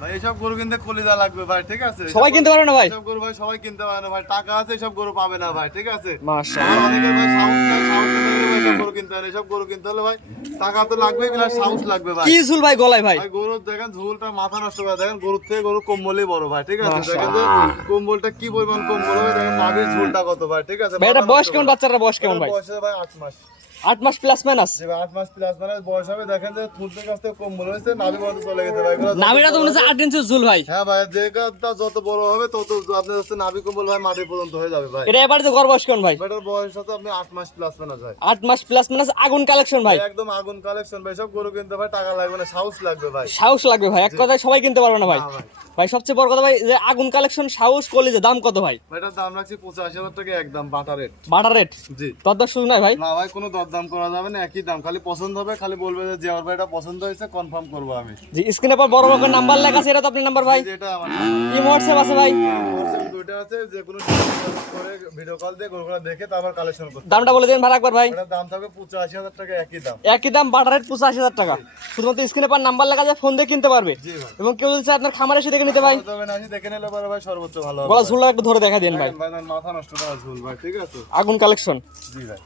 ভাই এইসব গরু কিনতে কলিজা লাগবে ভাই, ঠিক আছে? সবাই কিনতে পারে না ভাই? এইসব গরু ভাই সবাই কিনতে পারে না ভাই, টাকা আছে এইসব গরু পাবে না ভাই, ঠিক আছে? মাশাআল্লাহ। আর অনেকের ভাই সাহস নাই, সাহস না থাকলে ভাই সব গরু কিনতে হয় না। এইসব গরু কিনতে হলে ভাই টাকা তো লাগবেই, প্লাস সাহস লাগবে ভাই। কি ঝুল ভাই গলায় ভাই? ভাই গরুর দেখেন ঝুলটা মাথা নষ্ট করে, দেখেন গরুর থেকে গরু কম্বলই বড় ভাই, ঠিক আছে? দেখেন যে কম্বলটা কি পরিমাণ কম্বল হবে, দেখেন নাভির ঝুলটা কত ভাই, ঠিক আছে? ভাই এটা বয়স কেমন, বাচ্চাটার বয়স কেমন ভাই? বয়স ভাই 8 মাস। 8 মাস প্লাস মাইনাস? যে ভাই 8 মাস প্লাস মানে বয়স হবে, দেখেন যে থুলতে কাছ থেকে কম্বল হয়েছে, নাভি মধ্যে চলে গেছে ভাই। নাভিটা তো মনে হচ্ছে 8 ইঞ্চি ঝুল ভাই। হ্যাঁ ভাই, যেটা যত বড় হবে তত আপনার হচ্ছে নাভি কম্বল ভাই মাটি পর্যন্ত হয়ে যাবে ভাই। এটা এবারে যে গড় বয়স কেমন ভাই? এটার বয়স হচ্ছে আপনি 8 মাস প্লাস মাইনাস ভাই। 8 মাস প্লাস মাইনাস আগুন কালেকশন ভাই। একদম আগুন কালেকশন ভাই, সব গরু কিনতে ভাই টাকা লাগবে না, সাহস লাগবে ভাই। সাহস লাগবে ভাই, এক কথায় সবাই কিনতে পারবে না ভাই। না ভাই। ভাই সবচেয়ে বড় কথা ভাই যে আগুন কালেকশন সাহস কলিজা দাম কত ভাই? এটার দাম রাখছি 85,000 টাকা একদম বাটা রেট। বাটার রেট জি। দরদাম শুরু নাই ভাই? না ভাই, কোনো দরদাম করা যাবে না, একই দাম, খালি পছন্দ হবে, খালি বলবে যে জিয়াউর ভাই এটা পছন্দ হয়েছে, কনফার্ম করবো আমি। জি, স্ক্রিনে পর বড় বড় নাম্বার লেখা আছে, এটা তো আপনার নাম্বার ভাই? যেটা আমার কি হোয়াটসঅ্যাপ আছে ভাই? WhatsApp দুইটা আছে, যে কোনো করে ভিডিও কল দিয়ে গরুগুলো দেখে তারপর কালেকশন করতে। দামটা বলে দিন ভাই একবার ভাই। এটার দাম থাকবে 85,000 টাকা, একই দাম। একই দাম, বাটার রেট 85,000 টাকা। শুধুমাত্র স্ক্রিনে পর নাম্বার লেখা যায়, ফোন দিয়ে কিনতে পারবে। জি ভাই। এবং কেউ যদি চায় আপনার খামারে এসে দেখে নিতে ভাই, তবে না আসি দেখে নিলে পরে ভাই সর্বোচ্চ ভালো হবে গলা ভাই। ঝুলটা একটু ধরে দেখা দিন ভাই। দেখেন ভাই, মাথা নষ্ট করা ঝুল ভাই, ঠিক আছে? আগুন কালেকশন। জি ভাই।